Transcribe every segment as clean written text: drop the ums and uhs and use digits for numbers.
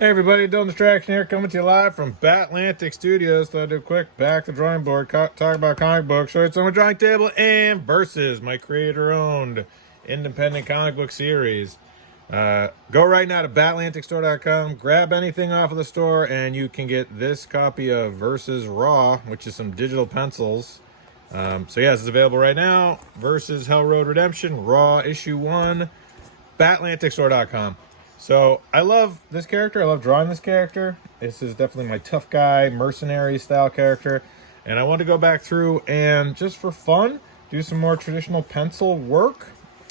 Hey everybody, Dylan Distraction here, coming to you live from Batlantic Studios. So I do a quick back to the drawing board, talk about comic books, show you some drawing table, and Versus, my creator-owned independent comic book series. Go right now to batlanticstore.com, grab anything off of the store, and you can get this copy of Versus Raw, which is some digital pencils. So yes, it's available right now. Versus Hell Road Redemption, Raw Issue 1, batlanticstore.com. So I love this character. I love drawing this character. This is definitely my tough guy, mercenary style character. And I want to go back through and just for fun, do some more traditional pencil work.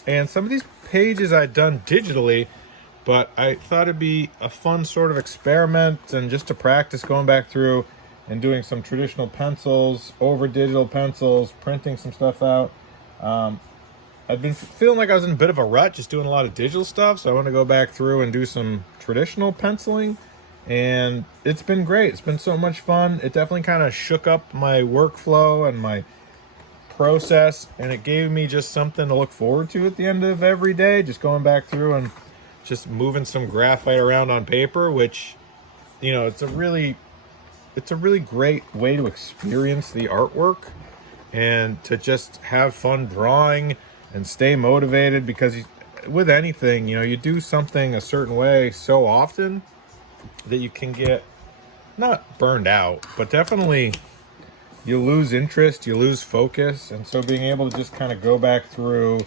And some of these pages I'd done digitally, but I thought it'd be a fun sort of experiment and just to practice going back through and doing some traditional pencils over digital pencils, printing some stuff out. I've been feeling like I was in a bit of a rut just doing a lot of digital stuff, so I want to go back through and do some traditional penciling, and it's been great. It's been so much fun. It definitely kind of shook up my workflow and my process, and it gave me just something to look forward to at the end of every day, just going back through and just moving some graphite around on paper, which, you know, it's a really great way to experience the artwork and to just have fun drawing and stay motivated, because with anything, you know, you do something a certain way so often that you can get not burned out, but definitely you lose interest, you lose focus. And so being able to just kind of go back through,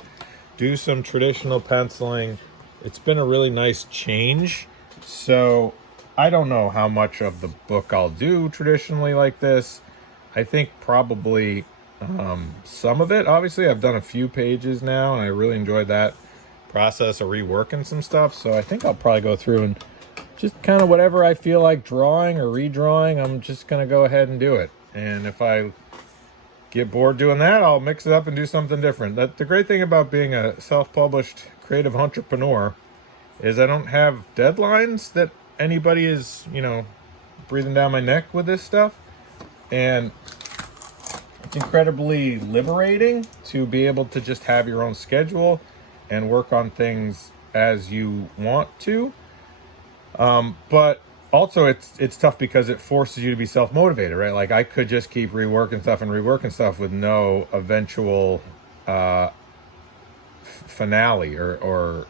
do some traditional penciling, it's been a really nice change. So I don't know how much of the book I'll do traditionally like this. I think probably some of it. Obviously I've done a few pages now and I really enjoyed that process of reworking some stuff, so I think I'll probably go through and just kind of whatever I feel like drawing or redrawing, I'm just gonna go ahead and do it. And if I get bored doing that, I'll mix it up and do something different. The great thing about being a self-published creative entrepreneur is I don't have deadlines that anybody is, you know, breathing down my neck with this stuff. And it's incredibly liberating to be able to just have your own schedule and work on things as you want to. But also it's tough because it forces you to be self-motivated, right? Like I could just keep reworking stuff with no eventual finale or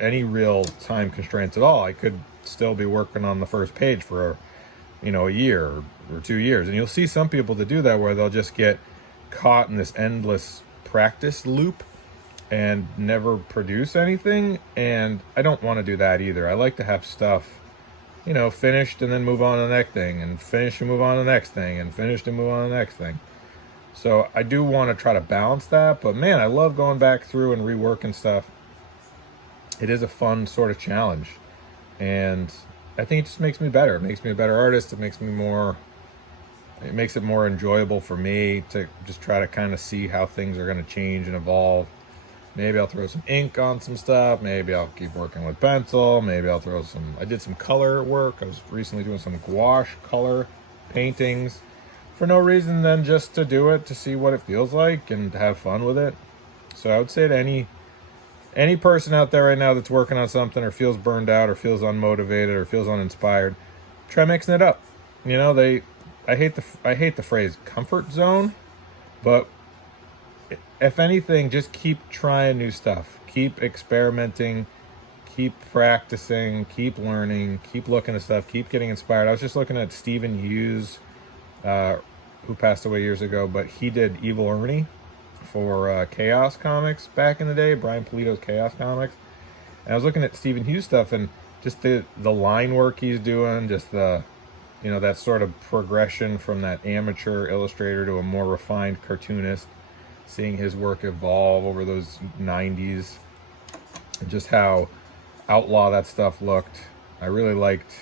any real time constraints at all. I could still be working on the first page for a year or 2 years. And you'll see some people that do that where they'll just get caught in this endless practice loop and never produce anything. And I don't want to do that either. I like to have stuff, you know, finished and then move on to the next thing, and finish and move on to the next thing, and finished and move on to the next thing. So I do want to try to balance that, but man, I love going back through and reworking stuff. It is a fun sort of challenge, and I think it just makes me better. It makes me a better artist. It makes it more enjoyable for me to just try to kind of see how things are going to change and evolve. Maybe I'll throw some ink on some stuff. Maybe I'll keep working with pencil. Maybe I'll I did some color work. I was recently doing some gouache color paintings for no reason than just to do it, to see what it feels like and to have fun with it. So I would say to any person out there right now that's working on something or feels burned out or feels unmotivated or feels uninspired, try mixing it up. You know, I hate the phrase comfort zone, but if anything, just keep trying new stuff, keep experimenting, keep practicing, keep learning, keep looking at stuff, keep getting inspired. I was just looking at Stephen Hughes, who passed away years ago, but he did Evil Ernie for Chaos Comics back in the day, Brian Pulido's Chaos Comics. And I was looking at Stephen Hughes stuff and just the line work he's doing, just the, you know, that sort of progression from that amateur illustrator to a more refined cartoonist, seeing his work evolve over those 90s, and just how outlaw that stuff looked. I really liked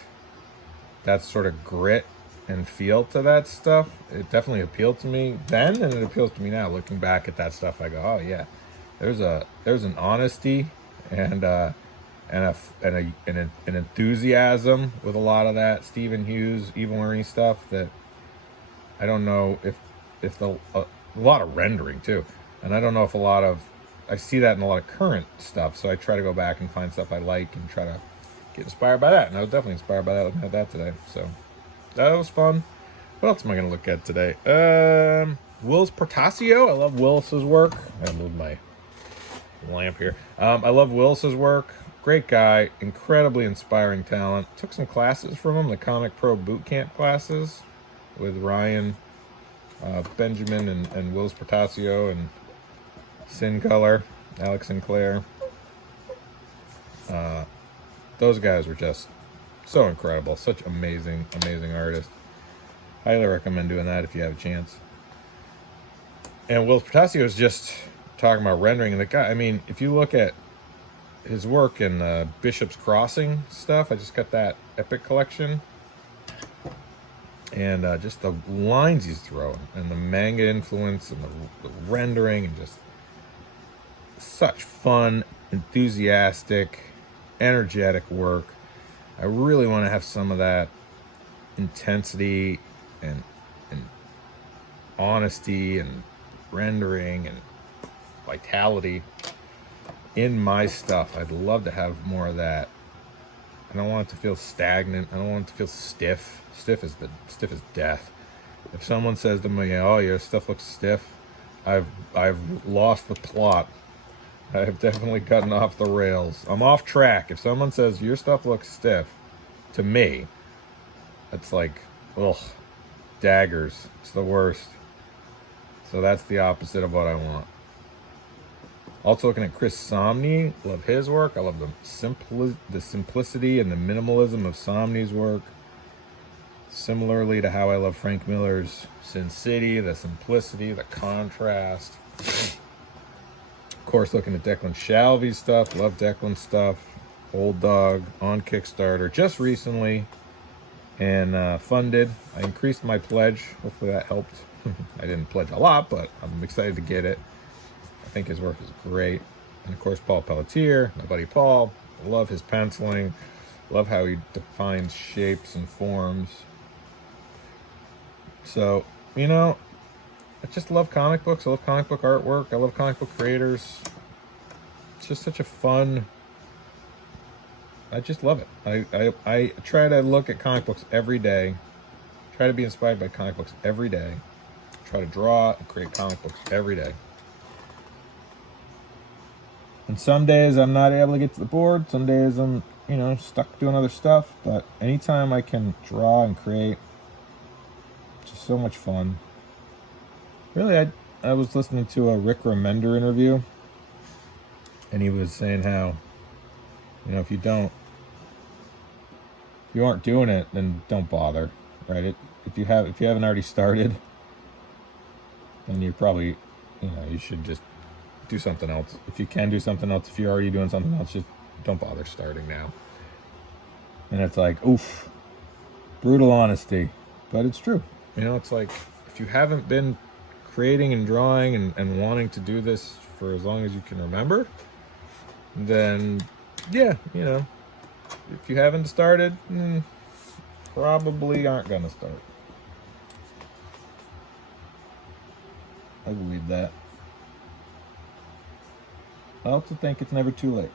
that sort of grit and feel to that stuff. It definitely appealed to me then, and it appeals to me now. Looking back at that stuff, I go, oh yeah, there's an honesty and an enthusiasm with a lot of that Stephen Hughes, Evil Ernie stuff that I don't know if a lot of rendering too, and I don't know if I see that in a lot of current stuff. So I try to go back and find stuff I like and try to get inspired by that. And I was definitely inspired by that looking at that today. So that was fun. What else am I going to look at today? Willis Portacio. I love Willis's work. I moved my lamp here. I love Willis's work. Great guy. Incredibly inspiring talent. Took some classes from him, the Comic Pro Bootcamp classes with Ryan Benjamin and Willis Portacio and Sin Color, Alex Sinclair. Those guys were just so incredible. Such amazing artists. Highly recommend doing that if you have a chance. And Willis Portacio is just talking about rendering. And the guy, I mean, if you look at his work in Bishop's Crossing stuff, I just got that Epic collection. And just the lines he's throwing and the manga influence and the rendering and just such fun, enthusiastic, energetic work. I really want to have some of that intensity and honesty and rendering and vitality in my stuff. I'd love to have more of that. I don't want it to feel stagnant. I don't want it to feel stiff. Stiff is death. If someone says to me, "Oh, your stuff looks stiff," I've lost the plot. I have definitely gotten off the rails. I'm off track. If someone says your stuff looks stiff, to me, it's like, ugh, daggers. It's the worst. So that's the opposite of what I want. Also looking at Chris Somney. Love his work. I love the simplicity and the minimalism of Somney's work. Similarly to how I love Frank Miller's Sin City, the simplicity, the contrast. Of course, looking at Declan Shalvey's stuff. Love Declan's stuff. Old Dog on Kickstarter just recently and funded. I increased my pledge. Hopefully that helped. I didn't pledge a lot, but I'm excited to get it. I think his work is great. And of course, Paul Pelletier, my buddy Paul. Love his penciling. Love how he defines shapes and forms. So, you know, I just love comic books. I love comic book artwork. I love comic book creators. It's just such a fun... I just love it. I try to look at comic books every day. Try to be inspired by comic books every day. Try to draw and create comic books every day. And some days I'm not able to get to the board. Some days I'm, you know, stuck doing other stuff. But anytime I can draw and create, it's just so much fun. Really, I was listening to a Rick Remender interview. And he was saying how, you know, if you aren't doing it, then don't bother, right? If you haven't already started, then you're probably, you know, you should just do something else. If you can do something else, if you're already doing something else, just don't bother starting now. And it's like, oof, brutal honesty, but it's true. You know, it's like, if you haven't been creating and drawing and wanting to do this for as long as you can remember, then yeah, you know, if you haven't started, probably aren't gonna start. I believe that. I also think it's never too late.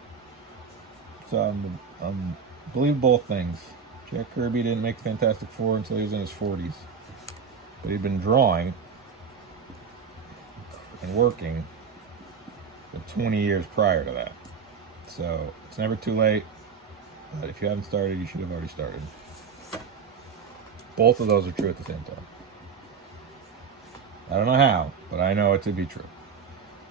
So I'm believe both things. Jack Kirby didn't make Fantastic Four until he was in his 40s, but he'd been drawing and working for 20 years prior to that. So it's never too late. But if you haven't started, you should have already started. Both of those are true at the same time. I don't know how, but I know it to be true.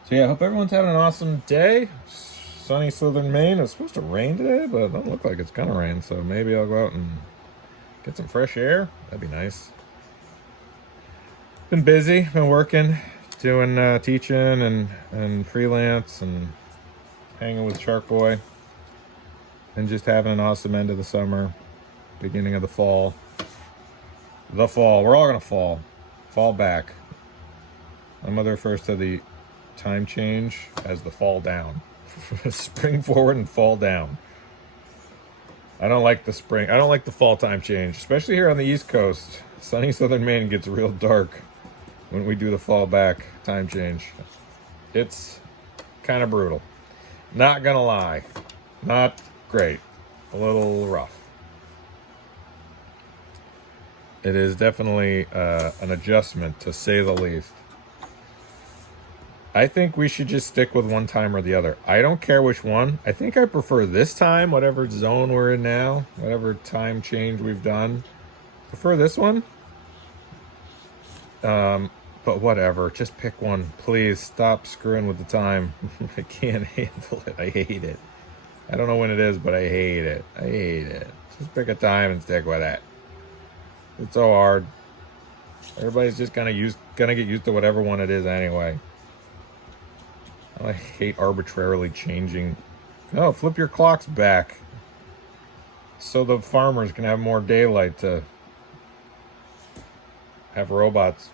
So yeah, I hope everyone's having an awesome day. Sunny southern Maine. It was supposed to rain today, but it doesn't look like it's gonna rain. So maybe I'll go out and get some fresh air. That'd be nice. Been busy, been working, doing teaching and freelance and hanging with Shark Boy. And just having an awesome end of the summer, beginning of the fall. The fall. We're all gonna fall. Fall back. My mother refers to the time change as the fall down. Spring forward and fall down. I don't like the spring. I don't like the fall time change, especially here on the East Coast. Sunny southern Maine gets real dark when we do the fall back time change. It's kind of brutal. Not gonna lie. Not great. a little rough. It is definitely an adjustment, to say the least. I think we should just stick with one time or the other. I don't care which one. I think I prefer this time, whatever zone we're in now, whatever time change we've done. Prefer this one. But whatever, just pick one. Please stop screwing with the time. I can't handle it. I hate it. I don't know when it is, but I hate it. I hate it. Just pick a time and stick with it. It's so hard. Everybody's just gonna get used to whatever one it is anyway. I hate arbitrarily changing. No, flip your clocks back so the farmers can have more daylight to have robots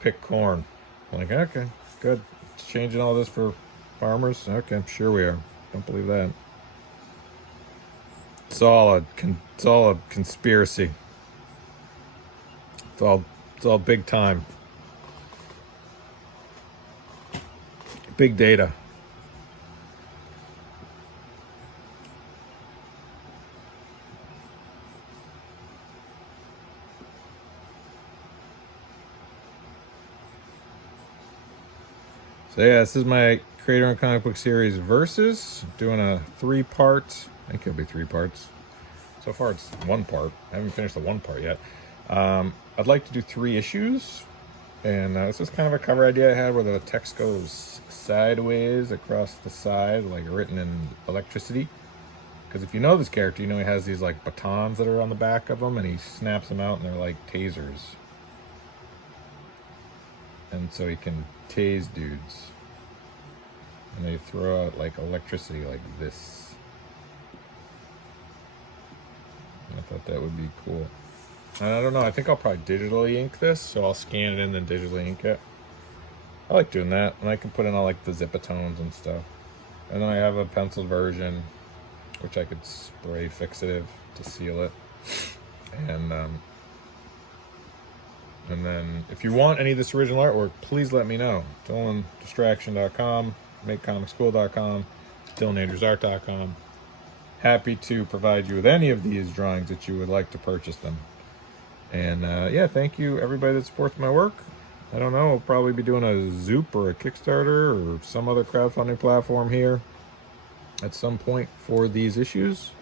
pick corn. I'm like, okay, good. It's changing all this for farmers. Okay, sure we are. Don't believe that. It's all a conspiracy. It's all big time. Big data. So yeah, this is my Creator and Comic Book Series Versus. Doing a 3-part. I think it'll be 3 parts. So far it's 1 part. I haven't finished the 1 part yet. I'd like to do 3 issues. And this is kind of a cover idea I had where the text goes sideways across the side, like written in electricity. Because if you know this character, you know he has these like batons that are on the back of him, and he snaps them out and they're like tasers. And so he can tase dudes. And they throw out like electricity like this. I thought that would be cool. And I don't know, I think I'll probably digitally ink this, so I'll scan it in and then digitally ink it. I like doing that, and I can put in all like the zipatones and stuff. And then I have a penciled version, which I could spray fixative to seal it. And then if you want any of this original artwork, please let me know. DylanDistraction.com, MakeComicSchool.com, DylanAndrewsArt.com. Happy to provide you with any of these drawings that you would like to purchase them. And yeah, thank you everybody that supports my work. I don't know, I'll probably be doing a Zoop or a Kickstarter or some other crowdfunding platform here at some point for these issues.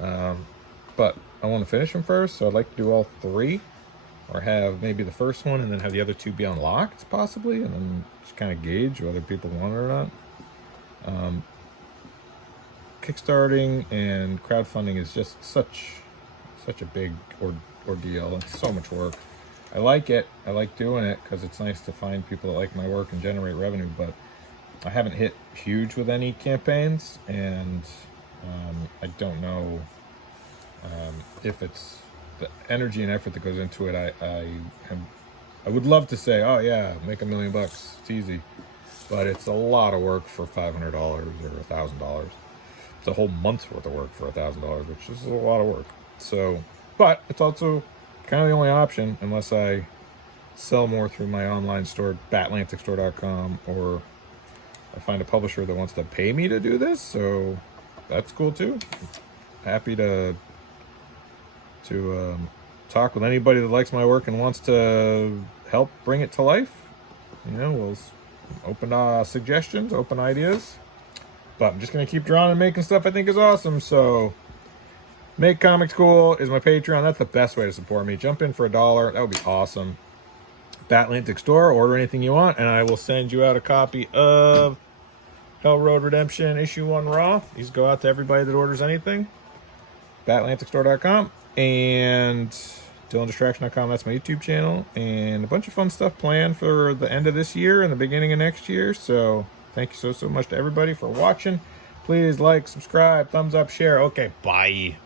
But I want to finish them first, so I'd like to do all 3. Or have maybe the first one and then have the other 2 be unlocked, possibly, and then just kind of gauge whether people want it or not. Kickstarting and crowdfunding is just such a big ordeal. It's so much work. I like it. I like doing it because it's nice to find people that like my work and generate revenue, but I haven't hit huge with any campaigns, and I don't know if it's the energy and effort that goes into it. I would love to say, oh yeah, make $1 million, it's easy, but it's a lot of work for $500 or $1,000. It's a whole month's worth of work for $1,000, which is a lot of work. So, but it's also kind of the only option unless I sell more through my online store, batlanticstore.com, or I find a publisher that wants to pay me to do this. So that's cool too. Happy to talk with anybody that likes my work and wants to help bring it to life. You know, we'll open suggestions, open ideas. But I'm just going to keep drawing and making stuff I think is awesome. So Make Comics Cool is my Patreon. That's the best way to support me. Jump in for $1. That would be awesome. Batlantic Store, order anything you want, and I will send you out a copy of Hell Road Redemption Issue 1 Raw. These go out to everybody that orders anything. BatlanticStore.com and DylanDistraction.com. That's my YouTube channel. And a bunch of fun stuff planned for the end of this year and the beginning of next year. So thank you so much to everybody for watching. Please like, subscribe, thumbs up, share. Okay, bye.